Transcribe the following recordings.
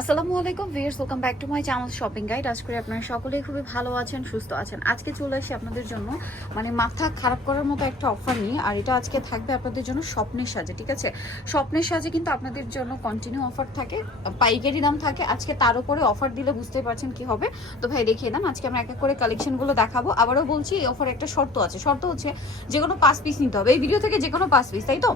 আসসালামু আলাইকুম viewers welcome back to my channel shopping guide আজ করে আপনারা সকলেই খুবই ভালো আছেন, সুস্থ আছেন। আজকে চলে আসি আপনাদের জন্য মানে মাথা খারাপ করার মতো একটা অফার নিয়ে, আর এটা আজকে থাকবে আপনাদের জন্য স্বপ্নের সাজে, ঠিক আছে? স্বপ্নের সাজে কিন্তু আপনাদের জন্য কন্টিনিউ অফার থাকে, পাইকারি দাম থাকে। আজকে তার উপরে অফার দিলে বুঝতেই পারছেন কি হবে। তো ভাই, দেখিয়ে দাম আজকে আমরা এক এক করে কালেকশনগুলো দেখাবো। আবারও বলছি, এই অফার একটা শর্ত আছে। শর্ত হচ্ছে যে কোনো পাঁচ পিস নিতে হবে। এই ভিডিও থেকে যে কোনো পাঁচ পিস তাই তো?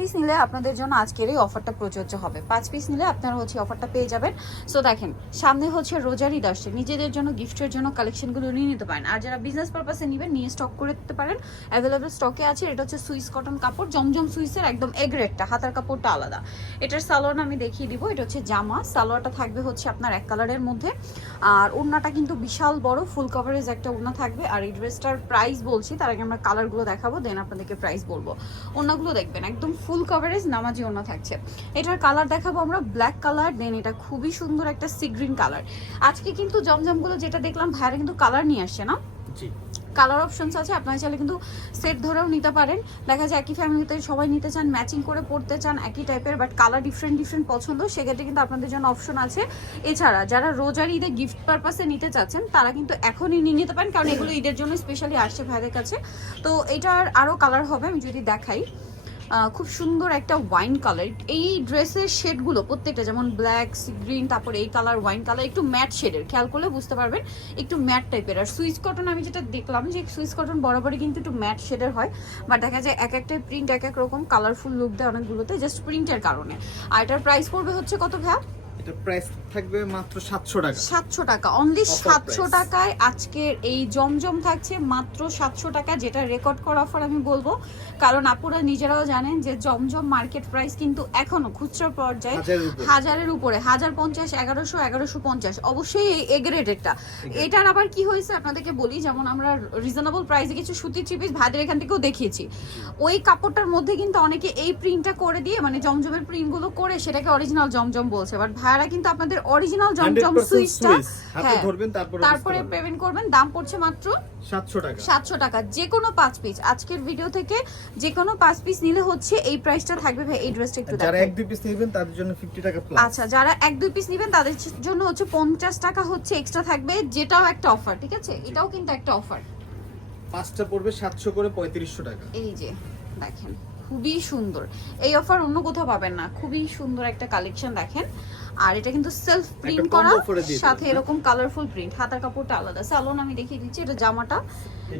পিস নিলে আপনাদের জন্য আজকের এই অফারটা প্রযোজ্য হবে। পাঁচ পিস নিলে আপনারা হচ্ছে অফারটা পেয়ে যাবেন। সো দেখেন, সামনে হচ্ছে রোজার ঈদ নিজেদের জন্য গিফটের জন্য কালেকশনগুলো নিয়ে নিতে পারেন। আর যারা বিজনেস পারপাসে নেবেন, নিয়ে স্টক করে দিতে পারেন। অ্যাভেলেবেল স্টকে আছে, এটা হচ্ছে সুইস কটন কাপড়। জমজম সুইসের একদম এগ রেটটা হাতার কাপড়টা আলাদা। এটার সালোয়ার আমি দেখিয়ে দিব, এটা হচ্ছে জামা। সালোয়ারটা থাকবে হচ্ছে আপনার এক কালারের মধ্যে। আর ওড়নাটা কিন্তু বিশাল বড় ফুল কভারেজ একটা ওড়না থাকবে। আর এই ড্রেসটার প্রাইস বলছি, তার আগে আমরা কালারগুলো দেখাবো দেন আপনাদেরকে প্রাইস বলব। ওড়নাগুলো দেখবেন, একদম ফুল কভারেজ নামাজি ওড়না থাকছে। এটার কালার দেখাবো আমরা ব্ল্যাক কালার দেন এটা খুবই সুন্দর একটা সি গ্রিন কালার আজকে কিন্তু জমজমগুলো যেটা দেখলাম ভাইরা কিন্তু কালার নিয়ে আসছে না? জি। কালার অপশনস আছে আপনারা চাইলে কিন্তু সেট ধরেও নিতে পারেন। দেখা যায় একই ফ্যামিলিতে সবাই নিতে চান ম্যাচিং করে পড়তে চান একই টাইপের বাট কালার ডিফারেন্ট ডিফারেন্ট পছন্দ সেক্ষেত্রে কিন্তু আপনাদের জন্য অপশন আছে। এছাড়া যারা রোজার ঈদে গিফট পারপাসে নিতে চাচ্ছেন তারা কিন্তু এখনই নিয়ে নিতে পারেন কারণ এগুলো ঈদের জন্য স্পেশালি আসছে ভাইদের কাছে। তো এটার আরও কালার হবে আমি যদি দেখাই। খুব সুন্দর একটা ওয়াইন কালার এই ড্রেসের শেডগুলো প্রত্যেকটা, যেমন ব্ল্যাক গ্রিন তারপরে এই কালার ওয়াইন কালার একটু ম্যাট শেডের খেয়াল করলে বুঝতে পারবেন, একটু ম্যাট টাইপের আর সুইচ কটন আমি যেটা দেখলাম যে সুইচ কটন বরাবরই কিন্তু একটু ম্যাট শেডের হয় বাট দেখা যায় এক একটা প্রিন্ট এক এক রকম কালারফুল লুক দেয় অনেকগুলোতে জাস্ট প্রিন্টের কারণে। আর এটার প্রাইস পড়বে হচ্ছে কত ভ্যা এটা প্রাইস থাকবে মাত্র সাতশো টাকা। সাতশো টাকা। অনলি Offer সাতশো price. টাকায় আজকের এই জমজম থাকছে মাত্র সাতশো টাকা যেটা রেকর্ড করা অফার আমি বলব। কারণ আপুরা নিজেরাও জানেন যে জমজম মার্কেট প্রাইস কিন্তু এখনও খুচরা পর্যায়ে হাজারের উপরে। হাজারের উপরে। হাজার পঞ্চাশ এগারোশো এগারোশো পঞ্চাশ। অবশ্যই এই এটার আবার কি হয়েছে আপনাদেরকে বলি যেমন আমরা রিজনেবল প্রাইসে কিছু সুতির চিপিস ভাইদের এখান থেকেও দেখিয়েছি। ওই কাপড়টার মধ্যে কিন্তু অনেকে এই প্রিন্টটা করে দিয়ে মানে জমজমের প্রিন্টগুলো করে সেটাকে অরিজিনাল জমজম বলছে। বাট ভাইয়ারা কিন্তু আপনাদের অরিজিনাল জমজম সুইচটা হাতে হ্যাঁ। ধরবেন তারপরে তারপরে পেমেন্ট করবেন দাম পড়ছে মাত্র সাতশো টাকা। সাতশো টাকা। যে কোনো পাঁচ পিস আজকের ভিডিও থেকে যে কোনো পাঁচ পিস নিলে হচ্ছে এই প্রাইসটা থাকবে ভাই এই ড্রেসটা একটু যারা এক দুই পিস নেবেন তাদের জন্য ফিফটি টাকা প্লাস আচ্ছা যারা এক দুই পিস নেবেন তাদের জন্য হচ্ছে পঞ্চাশ টাকা হচ্ছে এক্সট্রা থাকবে যেটাও একটা অফার ঠিক আছে? এটাও কিন্তু একটা অফার পাঁচটা পড়বে সাতশো করে পঁয়ত্রিশশো টাকা। এই যে দেখেন খুবই সুন্দর। এই অফার অন্য কোথাও পাবেন না। খুবই সুন্দর একটা কালেকশন দেখেন। আর এটা কিন্তু সেলফ প্রিন্ট করা সাথে এরকম কালারফুল প্রিন্ট হাতার কাপড়টা আলাদা। সালোন আমি দেখিয়ে দিচ্ছি এটা জামাটা।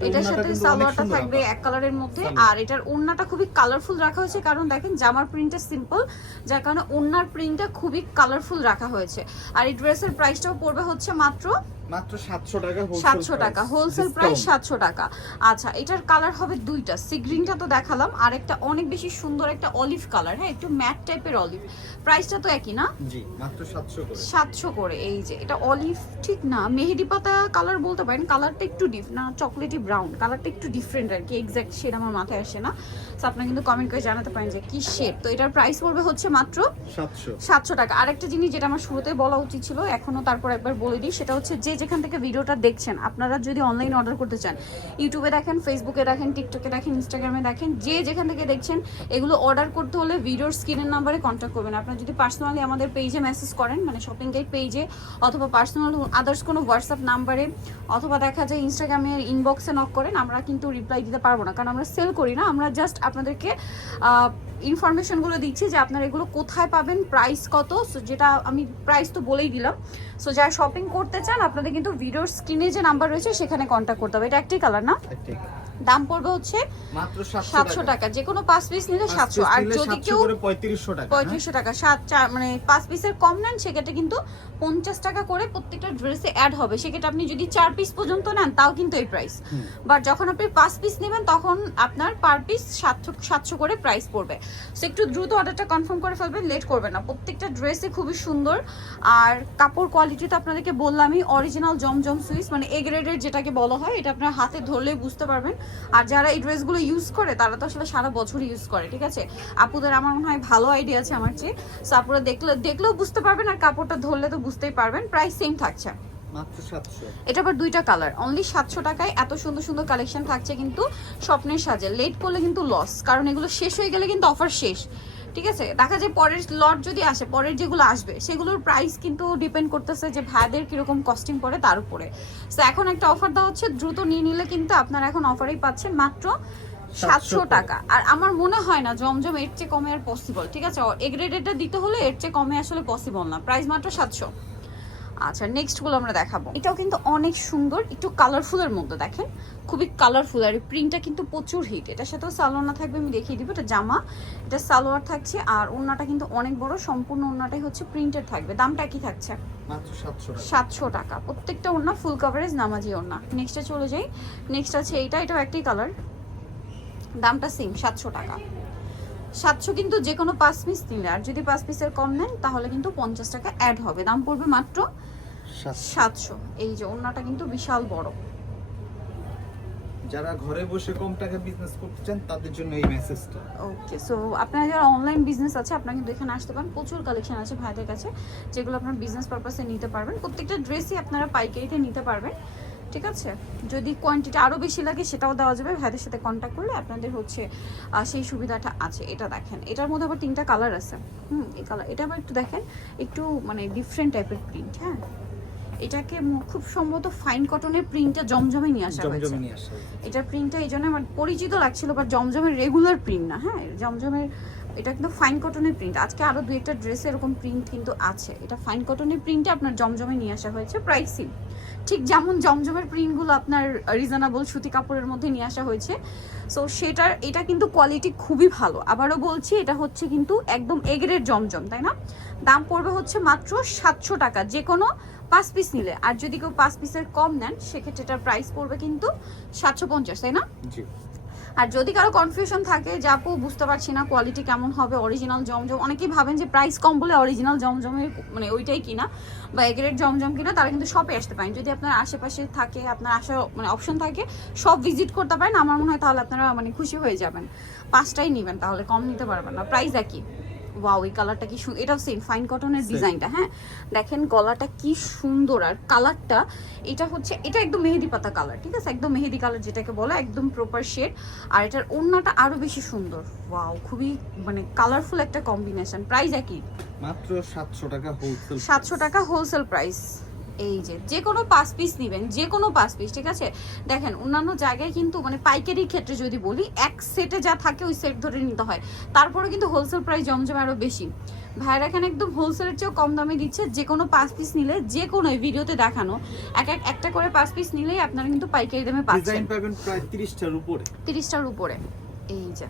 এটার সাথে সালোয়ারটা থাকবে এক কালারের মধ্যে। আর এটার ওড়নাটা খুবই কালারফুল রাখা হয়েছে কারণ দেখেন জামার প্রিন্টটা সিম্পল যার কারণে ওড়নার প্রিন্টটা খুবই কালারফুল রাখা হয়েছে। আর এই ড্রেসের প্রাইসটাও পড়বে হচ্ছে মাত্র মাত্র সাতশো টাকা wholesale সাতশো price। টাকা হোলসেল প্রাইস Discount। সাতশো টাকা। আচ্ছা এটার কালার হবে দুইটা সি গ্রিনটা তো দেখালাম আর একটা অনেক বেশি সুন্দর একটা অলিভ কালার হ্যাঁ একটু ম্যাট টাইপের অলিভ প্রাইসটা তো একই না? জি মাত্র সাতশো করে। সাতশো করে এই যে এটা অলিভ ঠিক না মেহেদি পাতা কালার বলতে পারেন কালারটা একটু ডিফ না চকলেটি ব্রাউন কালারটা একটু ডিফারেন্ট আর কি এক্স্যাক্ট শেড আমার মাথায় আসে না। তো আপনারা কিন্তু কমেন্ট করে জানাতে পারেন যে কি শেড তো এটার প্রাইস পড়বে হচ্ছে মাত্র সাতশো। সাতশো টাকা। আরেকটা জিনিস যেটা আমার শুরুতে বলা উচিত ছিল এখনও তারপর একবার বলে দিই সেটা হচ্ছে যে যেখান থেকে ভিডিওটা দেখছেন, আপনারা যদি অনলাইন অর্ডার করতে চান ইউটিউবে দেখেন ফেসবুকে দেখেন টিকটকে দেখেন ইনস্টাগ্রামে দেখেন, যে যেখান থেকে দেখছেন, এগুলো অর্ডার করতে হলে ভিডিওর স্ক্রিনের নাম্বারে কন্ট্যাক্ট করবেন। আপনারা যদি পার্সোনালি আমাদের পেজে মেসেজ করেন মানে শপিং গাইড পেজে অথবা পার্সোনাল আদার্স কোনো হোয়াটসঅ্যাপ নাম্বারে অথবা দেখা যায় ইনস্টাগ্রামের ইনবক্সে নক করেন, আমরা কিন্তু রিপ্লাই দিতে পারব না। কারণ আমরা সেল করি না, আমরা জাস্ট আপনাদেরকে ইনফরমেশনগুলো দিচ্ছি যে আপনারা এগুলো কোথায় পাবেন প্রাইস কত? যেটা আমি প্রাইস তো বলেই দিলাম। সো যারা শপিং করতে চান, আপনাদের কিন্তু ভিডিওর স্ক্রিনে যে নাম্বার রয়েছে, সেখানে কন্ট্যাক্ট করতে হবে। এটা একটাই কালার না। দাম পড়বে হচ্ছে মাত্র সাতশো টাকা। যে কোনো পাঁচ পিস নিলে সাতশো। আর যদি কেউ পঁয়ত্রিশশো টাকা হ্যাঁ? পঁয়ত্রিশশো টাকা সাত চার মানে পাঁচ পিসের কম নেন সেক্ষেত্রে কিন্তু পঞ্চাশ টাকা করে প্রত্যেকটা ড্রেসে অ্যাড হবে। সেক্ষেত্রে আপনি যদি চার পিস পর্যন্ত নেন তাও কিন্তু এই প্রাইস বাট যখন আপনি পাঁচ পিস নেবেন তখন আপনার পার পিস সাতশো সাতশো করে প্রাইস পড়বে। সো একটু দ্রুত অর্ডারটা কনফার্ম করে ফেলবেন লেট করবেন না। প্রত্যেকটা ড্রেসে খুবই সুন্দর। আর কাপড় কোয়ালিটি তো আপনাদেরকে বললামই অরিজিনাল জমজম সুইস মানে এ গ্রেডের যেটাকে বলা হয় এটা আপনার হাতে ধরলেই বুঝতে পারবেন। আর যারা এই ড্রেসগুলো ইউজ করে তারা তো আসলে সারা বছর ইউজ করে ঠিক আছে? আপুদের আমার মনে হয় ভালো আইডিয়া আছে আমার চেয়ে। সো আপুরা দেখলে দেখলেও বুঝতে পারবেন আর কাপড়টা ধরলে তো বুঝতেই পারবেন প্রাইস সেম থাকছে। এটা আবার দুইটা কালার অনলি সাতশো টাকায় এত সুন্দর সুন্দর কালেকশন থাকছে কিন্তু স্বপ্নের সাজে। লেট করলে কিন্তু লস কারণ এগুলো শেষ হয়ে গেলে কিন্তু অফার শেষ। ঠিক আছে? দেখা যায় পরের লট যদি আসে পরের যেগুলো আসবে সেগুলোর প্রাইস কিন্তু ডিপেন্ড করতেছে যে ভাইদের কীরকম কস্টিং পড়ে তার উপরে। তো এখন একটা অফার দেওয়া হচ্ছে দ্রুত নিয়ে নিলে কিন্তু আপনারা এখন অফারেই পাচ্ছেন মাত্র সাতশো টাকা। আর আমার মনে হয় না জমজম এর চেয়ে কমে আর পসিবল ঠিক আছে? এগ্রেডেডটা গ্রেডেডটা দিতে হলে এর চেয়ে কমে আসলে পসিবল না। প্রাইস মাত্র সাতশো। আচ্ছা নেক্সটগুলো আমরা দেখাবো। এটাও কিন্তু অনেক সুন্দর একটু কালারফুলের মধ্যে দেখেন। খুবই কালারফুল আর প্রিন্টটা কিন্তু প্রচুর হিট এটার সাথেও সালোয়ার থাকবে আমি দেখিয়ে দিব এটা জামা। এটা সালোয়ার থাকছে আর ওড়নাটা কিন্তু অনেক বড় সম্পূর্ণ ওড়নাটাই হচ্ছে প্রিন্টেড থাকবে। দামটা কি থাকছে? সাতশো টাকা। প্রত্যেকটা ওড়না ফুল কভারেজ নামাজি ওড়না। নেক্সটে চলে যাই। নেক্সট আছে এইটা এটাও একটাই কালার দামটা সেম সাতশো টাকা। সাতশো কিন্তু যে কোনো পাঁচ পিস নিলে আর যদি পাঁচ পিসের কম নেন তাহলে কিন্তু পঞ্চাশ টাকা অ্যাড হবে। দাম পড়বে মাত্র সাতশো। এই যে ওড়নাটা কিন্তু বিশাল বড়। যারা ঘরে বসে কম টাকা বিজনেস করতে চান তাদের জন্য এই মেসেজটা ওকে সো আপনারা যারা অনলাইন বিজনেস আছে আপনারা কিন্তু এখানে আসতে পারেন। প্রচুর কালেকশন আছে ভাইদের কাছে যেগুলো আপনার বিজনেস পারপাসে নিতে পারবেন। প্রত্যেকটা ড্রেসই আপনারা পাইকারিতে নিতে পারবেন। ঠিক আছে? যদি কোয়ান্টিটি আরও বেশি লাগে সেটাও দেওয়া যাবে। ভাইদের সাথে কন্ট্যাক্ট করলে আপনাদের হচ্ছে সেই সুবিধাটা আছে। এটা দেখেন এটার মধ্যে আবার তিনটা কালার আছে। হুম এই কালার এটা আবার একটু দেখেন একটু মানে ডিফারেন্ট টাইপের প্রিন্ট হ্যাঁ? এটাকে খুব সম্ভবত ফাইন কটনের প্রিন্টটা জমজমে নিয়ে আসা হয়েছে। জমজমে নিয়ে আসা হয়েছে। এটার প্রিন্টটা এই জন্য আমার পরিচিত লাগছিল বাট জমজমের রেগুলার প্রিন্ট না হ্যাঁ? জমজমের এটা কিন্তু ফাইন কটনের প্রিন্ট আজকে আরও দুই একটা ড্রেস এরকম প্রিন্ট কিন্তু আছে। এটা ফাইন কটনের প্রিন্টে আপনার জমজমে নিয়ে আসা হয়েছে প্রাইসিং ঠিক যেমন জমজমের প্রিন্টগুলো আপনার রিজনেবল সুতি কাপড়ের মধ্যে নিয়ে আসা হয়েছে। সো সেটার এটা কিন্তু কোয়ালিটি খুবই ভালো। আবারও বলছি এটা হচ্ছে কিন্তু একদম এগেরের জমজম তাই না? দাম পড়বে হচ্ছে মাত্র সাতশো টাকা। যে কোনো পাঁচ পিস নিলে। আর যদি কেউ পাঁচ পিসের কম নেন সেক্ষেত্রে এটার প্রাইস পড়বে কিন্তু সাতশো পঞ্চাশ তাই না? জি। আর যদি কারও কনফিউশন থাকে যে আপু বুঝতে পারছি না কোয়ালিটি কেমন হবে অরিজিনাল জমজম অনেকেই ভাবেন যে প্রাইস কম বলে অরিজিনাল জমজমের মানে ওইটাই কিনা বা এগ্রেড জমজম কিনা তারা কিন্তু শপে আসতে পারেন। যদি আপনার আশেপাশে থাকে আপনার আসার মানে অপশন থাকে সব ভিজিট করতে পারেন। আমার মনে হয় তাহলে আপনারা মানে খুশি হয়ে যাবেন। পাঁচটাই নেবেন তাহলে কম নিতে পারবেন না। প্রাইস একই। ওয়াও এই কালারটা কি এটাও সেম ফাইন কটনের ডিজাইনটা হ্যাঁ? দেখেন গলাটা কি সুন্দর আর কালারটা এটা হচ্ছে এটা একদম মেহেদি পাতা কালার ঠিক আছে? একদম মেহেদি কালার যেটাকে বলে একদম প্রপার শেড আর এটার ওড়নাটা আরও বেশি সুন্দর। ওয়াও খুবই মানে কালারফুল একটা কম্বিনেশন প্রাইস একই। মাত্র সাতশো টাকা হোলসেল সাতশো টাকা হোলসেল প্রাইস এই যে যে কোনো পাঁচ পিস নেবেন যে কোনো পাঁচ পিস ঠিক আছে? দেখেন অন্যান্য জায়গায় কিন্তু মানে পাইকারির ক্ষেত্রে যদি বলি এক সেটে যা থাকে ওই সেট ধরে নিতে হয়। তারপরে কিন্তু হোলসেল প্রাইস জমজমে আরও বেশি। ভাইয়েরা এখানে একদম হোলসেলের চেয়েও কম দামে দিচ্ছে যে কোনো পাঁচ পিস নিলে যে কোনো ভিডিওতে দেখানো এক এক একটা করে পাঁচ পিস নিলেই আপনারা কিন্তু পাইকারি দামে পাচ্ছেন। পাবেন প্রায় তিরিশটার উপরে। তিরিশটার উপরে। এই যে।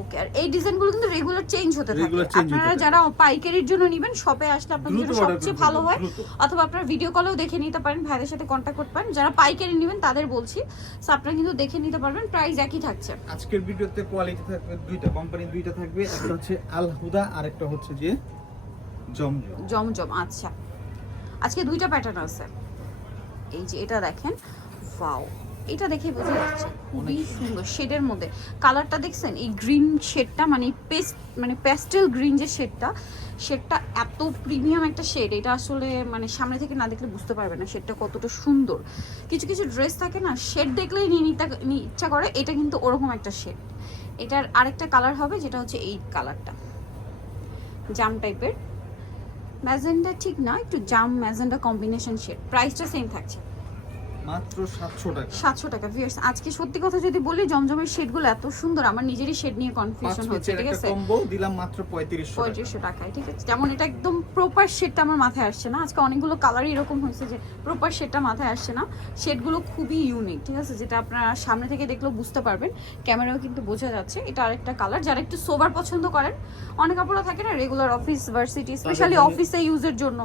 ওকে আর এই ডিজাইনগুলো কিন্তু রেগুলার চেঞ্জ হতে থাকে। আপনারা যারা পাইকারির জন্য নেবেন শপে আসলে আপনাদের দ্রুত জন্য সবচেয়ে ভালো হয়। অথবা আপনারা ভিডিও কলেও দেখে নিতে পারেন ভাইদের সাথে কন্ট্যাক্ট করতে পারেন। যারা পাইকারি নেবেন তাদের বলছি সো আপনারা কিন্তু দেখে নিতে পারবেন প্রাইস একই থাকছে। আজকের ভিডিওতে কোয়ালিটি থাকবে দুইটা কোম্পানি দুইটা থাকবে একটা হচ্ছে আল হুদা আর একটা হচ্ছে যে জমজম জমজম আচ্ছা। আজকে দুইটা প্যাটার্ন আছে। এই যে এটা দেখেন ওয়াও এটা দেখে বোঝা যাচ্ছে খুবই সুন্দর শেডের মধ্যে। কালারটা দেখছেন? এই গ্রিন শেডটা মানে পেস্ট মানে প্যাস্টেল গ্রিন যে শেডটা শেডটা এত প্রিমিয়াম একটা শেড, এটা আসলে মানে সামনে থেকে না দেখলে বুঝতে পারবে না শেডটা কতটা সুন্দর। কিছু কিছু ড্রেস থাকে না, শেড দেখলেই নিয়ে নিতে ইচ্ছা করে, এটা কিন্তু ওরকম একটা শেড। এটার আরেকটা কালার হবে, যেটা হচ্ছে এই কালারটা। জাম টাইপের। ম্যাজেন্ডা ঠিক না, একটু জাম ম্যাজেন্ডা কম্বিনেশন শেড, প্রাইসটা সেম থাকছে। মাত্র টাকা। সাতশো টাকা ভিউয়ার্স আজকে সত্যি কথা যদি বলি জমজমের শেডগুলো এত সুন্দর আমার নিজেরই শেড নিয়ে কনফিউশন হচ্ছে ঠিক আছে? কম্বো দিলাম মাত্র পঁয়ত্রিশশো টাকা। পঁয়ত্রিশশো টাকায় ঠিক আছে? যেমন এটা একদম প্রপার শেডটা আমার মাথায় আসছে না। আজকে অনেকগুলো কালারই এরকম হয়েছে যে প্রপার শেডটা মাথায় আসছে না। শেডগুলো খুবই ইউনিক ঠিক আছে? যেটা আপনারা সামনে থেকে দেখলেও বুঝতে পারবেন। ক্যামেরাও কিন্তু বোঝা যাচ্ছে। এটা আরেকটা কালার যারা একটু সোবার পছন্দ করেন অনেক কাপড় থাকে না রেগুলার অফিস ভার্সিটি স্পেশালি অফিসে ইউজের জন্য।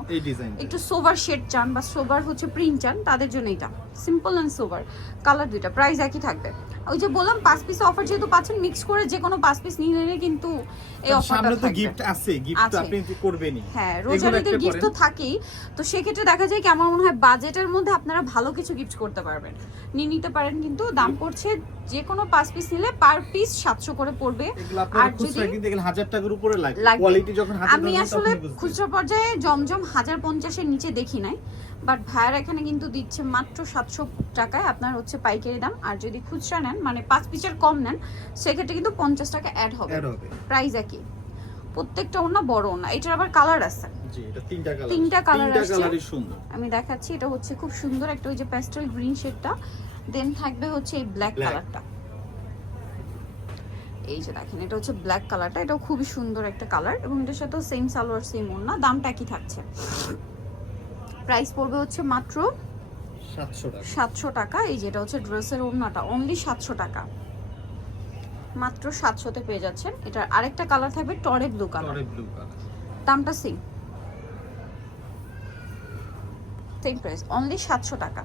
একটু সোভার শেড চান বা সোভার হচ্ছে প্রিন্ট চান তাদের জন্য এটা। সিম্পল অ্যান্ড সোভার কালার দুইটা প্রাইস একই থাকবে। ওই যে বললাম পাঁচ পিস অফার যেহেতু পাচ্ছেন মিক্স করে যে কোনো পাঁচ পিস নিয়ে নিলে কিন্তু এই অফারটা সামনে তো থাকবে। গিফট আছে গিফট তো আপনি করবেনই। হ্যাঁ এগুলো রোজারিদের গিফট তো থাকেই। তো সেক্ষেত্রে দেখা যায় কি আমার মনে হয় বাজেটের মধ্যে আপনারা ভালো কিছু গিফট করতে পারবেন। নিয়ে নিতে পারেন কিন্তু দাম পড়ছে যে কোনো পাঁচ পিস নিলে পার পিস সাতশো করে পড়বে। আর যদি- কিনতে টাকার উপরে লাগবে। কোয়ালিটি যখন হাতে আমি আসলে। খুচরা পর্যায়ে জমজম হাজার পঞ্চাশের নিচে দেখি নাই। বাট ভাইয়ার এখানে কিন্তু দিচ্ছে মাত্র সাতশো টাকায় আপনার হচ্ছে পাইকারি দাম। আর যদি খুচরা নেন মানে পাঁচ পিসের কম নেন সেক্ষেত্রে কিন্তু পঞ্চাশ টাকা অ্যাড হবে। প্রাইস একই। প্রত্যেকটা ওনা বড় ওনা এটার আবার কালার আছে। তিনটা কালার আসছে। আমি দেখাচ্ছি এটা হচ্ছে খুব সুন্দর একটা ওই যে প্যাস্টেল গ্রিন শেডটা দেন থাকবে হচ্ছে এই ব্ল্যাক কালারটা এই যে দেখেন এটা হচ্ছে ব্ল্যাক কালারটা এটাও খুবই সুন্দর একটা কালার এবং এটার সাথেও সেম সালোয়ার সেম ওড়না। দামটা কি থাকছে। প্রাইস পড়বে হচ্ছে মাত্র সাতশো টাকা। এই যেটা হচ্ছে ড্রেসের ওড়নাটা অনলি সাতশো টাকা। মাত্র সাতশোতে পেয়ে যাচ্ছেন। এটার আরেকটা কালার থাকবে টরে ব্লু কালার দামটা সেম সেম প্রাইস অনলি সাতশো টাকা।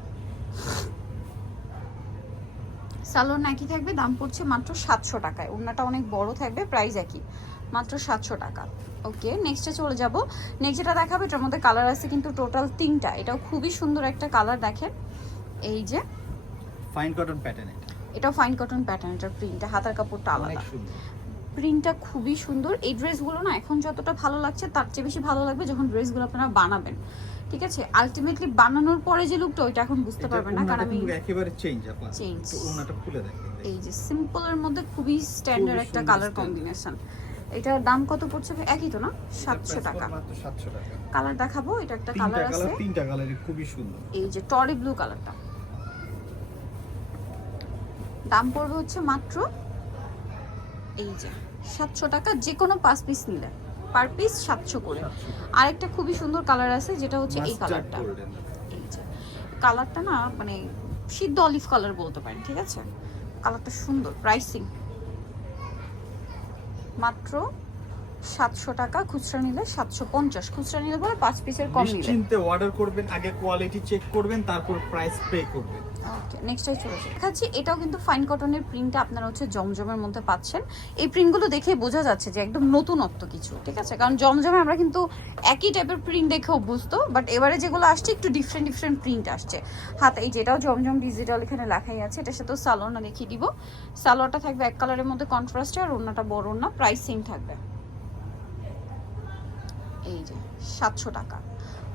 সালোয়ার নাকি থাকবে দাম পড়ছে মাত্র সাতশো টাকায়। ওড়নাটা অনেক বড় থাকবে প্রাইস একই। মাত্র সাতশো টাকা। ওকে নেক্সটে চলে যাব। নেক্সট যেটা দেখাবে এটার মধ্যে কালার আছে কিন্তু টোটাল তিনটা। এটাও খুবই সুন্দর একটা কালার দেখেন। এই যে ফাইন কটন প্যাটার্ন এটা। এটাও ফাইন কটন প্যাটার্ন এটার প্রিন্টটা হাতার কাপড়টা আলাদা। প্রিন্টটা খুবই সুন্দর। এই ড্রেসগুলো না এখন যতটা ভালো লাগছে তার চেয়ে বেশি ভালো লাগবে যখন ড্রেসগুলো আপনারা বানাবেন। ঠিক আছে? আলটিমেটলি বানানোর পরে যে লুকটা ওইটা এখন বুঝতে পারবেন না কারণ আমি একেবারে চেঞ্জ আপা. তো ওনাটা খুলে দেখেন। এই যে সিম্পলের মধ্যে খুবই স্ট্যান্ডার্ড একটা কালার কম্বিনেশন এটার দাম কত পড়ছে? একই তো না? সাতশো টাকা। মাত্র 700 টাকা। কালার দেখাবো এটা একটা কালার আছে। তিনটা কালারই খুবই সুন্দর। এই যে টরি ব্লু কালারটা। দাম পড়বে হচ্ছে মাত্র এই যে সাতশো টাকা যে কোনো পাঁচ পিস নিলে। পার পিস সাতশো করে। আরেকটা খুবই সুন্দর কালার আছে যেটা হচ্ছে এই কালারটা। এই যে কালারটা না মানে সিদ্ধ অলিভ কালার বলতে পারেন ঠিক আছে? কালারটা সুন্দর প্রাইসিং মাত্র সাতশো টাকা খুচরা নিলে সাতশো পঞ্চাশ। খুচরা নিলে পরে পাঁচ পিসের কম নিলে। নিশ্চিন্তে অর্ডার করবেন আগে কোয়ালিটি চেক করবেন তারপর প্রাইস পে করবেন। ওকে চলে যাই দেখাচ্ছি এটাও কিন্তু ফাইন কটনের প্রিন্টটা আপনারা হচ্ছে জমজমের মধ্যে পাচ্ছেন। এই প্রিন্টগুলো দেখে বোঝা যাচ্ছে যে একদম নতুনত্ব কিছু ঠিক আছে? কারণ জমজমে আমরা কিন্তু একই টাইপের প্রিন্ট দেখে অভ্যস্ত বাট এবারে যেগুলো আসছে একটু ডিফারেন্ট ডিফারেন্ট প্রিন্ট আসছে। হাত এই যেটাও জমজম ডিজিটাল এখানে লেখাই আছে এটার সাথেও সালোয়ারটা দেখিয়ে দিব। সালোয়ারটা থাকবে এক কালারের মধ্যে কন্ট্রাস্টে আর ওড়নাটা বড় ওড়না প্রাইস সেম থাকবে। সাতশো টাকা।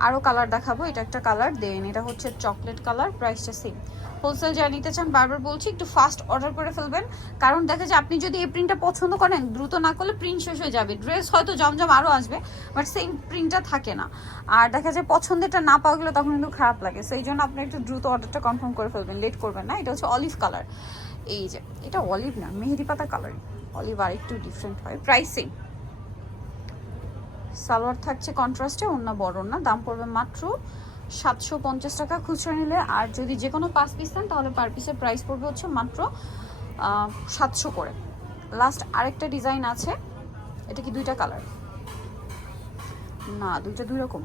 আরও কালার দেখাবো, এটা একটা কালার দেন এটা হচ্ছে চকলেট কালার প্রাইসটা সেম হোলসেল যারা নিতে চান, বারবার বলছি, একটু ফাস্ট অর্ডার করে ফেলবেন। কারণ দেখা যায়, আপনি যদি এই প্রিন্টটা পছন্দ করেন, দ্রুত না করলে প্রিন্ট শেষ হয়ে যাবে। ড্রেস হয়তো জমজম আরও আসবে বাট সেম প্রিন্টটা থাকে না। আর দেখা যায় পছন্দেরটা না পাওয়া গেলে তখন কিন্তু খারাপ লাগে। সেই জন্য আপনি একটু দ্রুত অর্ডারটা কনফার্ম করে ফেলবেন লেট করবেন না। এটা হচ্ছে অলিভ কালার এই যে, এটা অলিভ না, মেহেদি পাতা কালার অলিভ আর একটু ডিফারেন্ট হয়। প্রাইস সেম সালোয়ার থাকছে কন্ট্রাস্টে অন্য বড় না দাম পড়বে মাত্র সাতশো পঞ্চাশ টাকা। খুচরা নিলে আর যদি যে কোনো পাঁচ পিস নেন তাহলে পার পিসের প্রাইস পড়বে হচ্ছে মাত্র সাতশো করে। লাস্ট আরেকটা ডিজাইন আছে এটা কি দুইটা কালার না দুইটা দুই রকম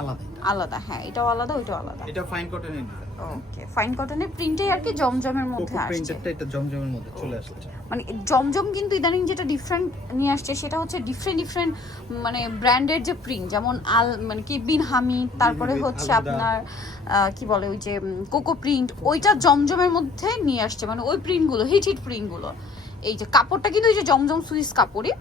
আলাদা। আলাদা হ্যাঁ এটাও আলাদা ওইটাও আলাদা। এটা ফাইন কটনের ওকে ফাইন কটনের প্রিন্টেই আর কি জমজমের মধ্যে আসছে। প্রিন্টারটা এটা জমজমের মধ্যে চলে আসছে। মানে জমজম কিন্তু ইদানিং যেটা ডিফারেন্ট নিয়ে আসছে সেটা হচ্ছে ডিফারেন্ট ডিফারেন্ট মানে ব্র্যান্ডের যে প্রিন্ট যেমন আল মানে কি বিন হামিদ তারপরে হচ্ছে আপনার কি বলে ওই যে কোকো প্রিন্ট ওইটা জমজমের মধ্যে নিয়ে আসছে। মানে ওই প্রিন্টগুলো হিট হিট প্রিন্টগুলো এই যে কাপড়টা কিন্তু ওই যে জমজম সুইস কাপড়ই।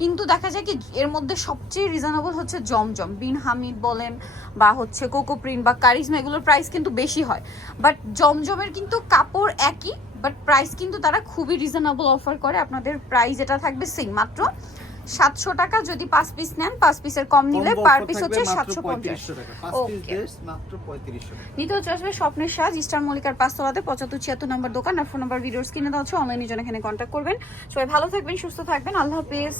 কিন্তু দেখা যায় কি এর মধ্যে সবচেয়ে রিজনেবল হচ্ছে জমজম। বিন হামিদ বলেন বা হচ্ছে কোকো প্রিন্ট বা কারিজমা এগুলোর প্রাইস কিন্তু বেশি হয়। বাট জমজমের কিন্তু কাপড় একই বাট প্রাইস কিন্তু তারা খুবই রিজনেবল অফার করে। আপনাদের প্রাইস এটা থাকবে সেম মাত্র সাতশো টাকা যদি পাঁচ পিস নেন পাঁচ পিসের কম নিলে পার পিস হচ্ছে সাতশো পঞ্চাশ। 3500 টাকা। পাঁচ পিস Okay. ড্রেস মাত্র 3500 টাকা। নিতে হচ্ছে আসবে স্বপ্নের সাজ ইস্টার মল্লিকার পাঁচতলাতে পঁচাত্তর ছিয়াত্তর নম্বর দোকান আর ফোন নাম্বার ভিডিওস কিনে দেওয়া হচ্ছে অনলাইনে জন এখানে কন্ট্যাক্ট করবেন। সবাই ভালো থাকবেন সুস্থ থাকবেন আল্লাহ হাফেজ।